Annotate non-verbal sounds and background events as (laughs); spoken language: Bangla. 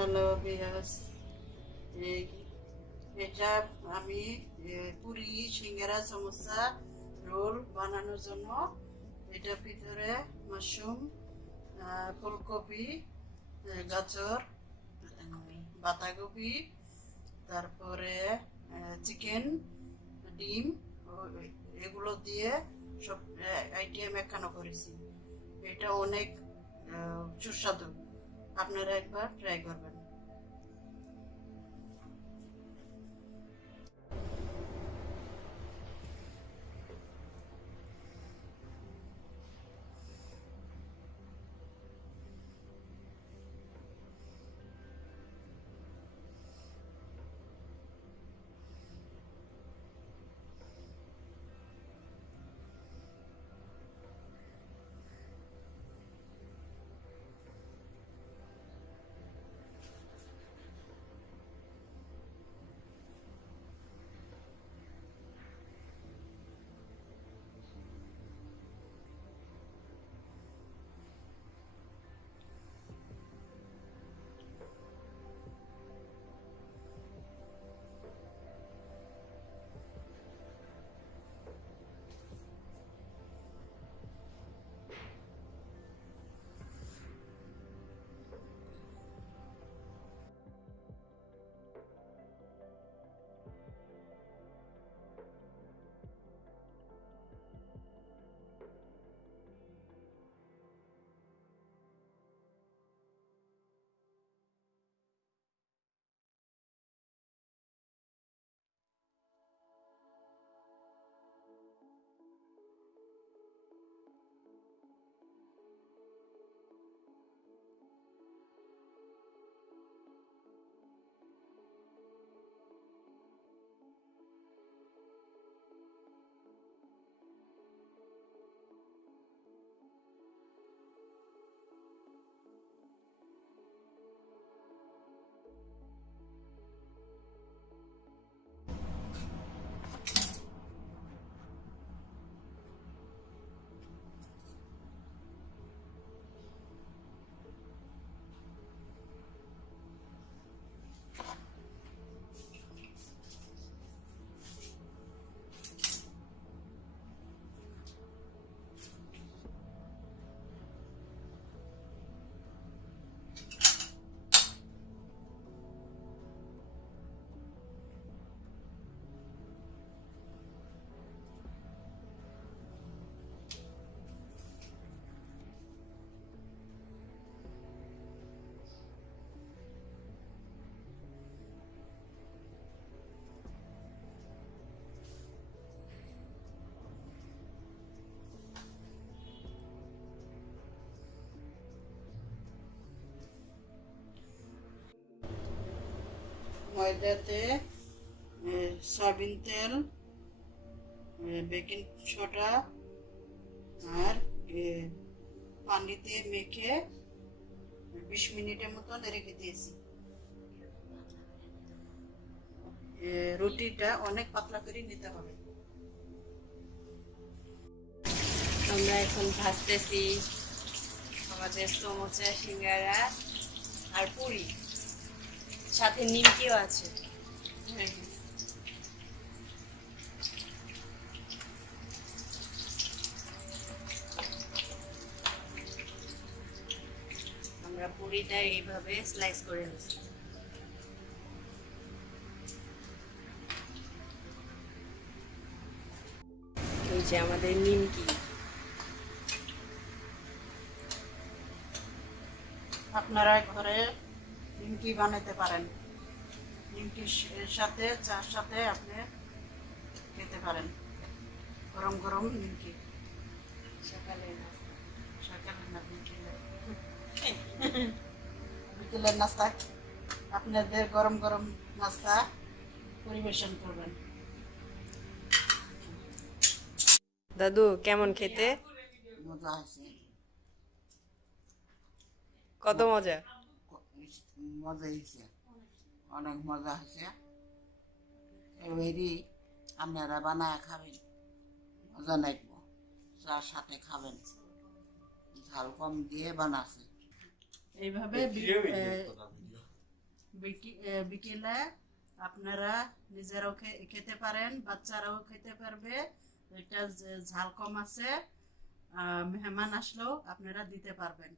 হ্যালো বিয়াস এটা আমি পুরি সিঙ্গারা সমোসা রোল বানানোর জন্য এটার ভিতরে মাশরুম ফুলকপি গাজর বাঁধাকপি তারপরে চিকেন ডিম এগুলো দিয়ে সব আইটেম একানো করেছি এটা অনেক সুস্বাদু আপনারা একবার ট্রাই করবেন। ময়দাতে সয়াবিন তেল বেকিং সোডা, আর পানি দিয়ে মেখে বিশ মিনিটের মতন রেখে দিয়েছি। রুটিটা অনেক পাতলা করে নিতে হবে। আমরা এখন ভাজতেছি। আমাদের সমোসা, সিঙ্গারা আর পুরি। সাথে নিমকিও আছে। আমরা পুরিটা এইভাবে স্লাইস করে নিচ্ছি। এই যে আমাদের নিমকি। আপনারা ঘরে নিমকি বানাতে পারেন। নিমকির সাথে চার সাথে আপনি খেতে পারেন। গরম গরম নিমকি। সকালে নাস্তা। সকালে না বিকেলে। (laughs) বিকেলের নাস্তা। আপনাদের গরম গরম নাস্তা পরিবেশন করবেন। দাদু কেমন খেতে? মজা হয়েছে। কত মজা? মজা হয়েছে। অনেক মজা হয়েছে। এবারই আপনারা বানায় খাবেন মজা লাগবো। চার সাথে খাবেন। ঝাল কম দিয়ে বানাছে। এইভাবে বিকি- বিকেলে আপনারা নিজেরাও খেতে পারেন বাচ্চারাও খেতে পারবে। এটা ঝাল কম আছে আহ, মেহমান আসলেও আপনারা দিতে পারবেন।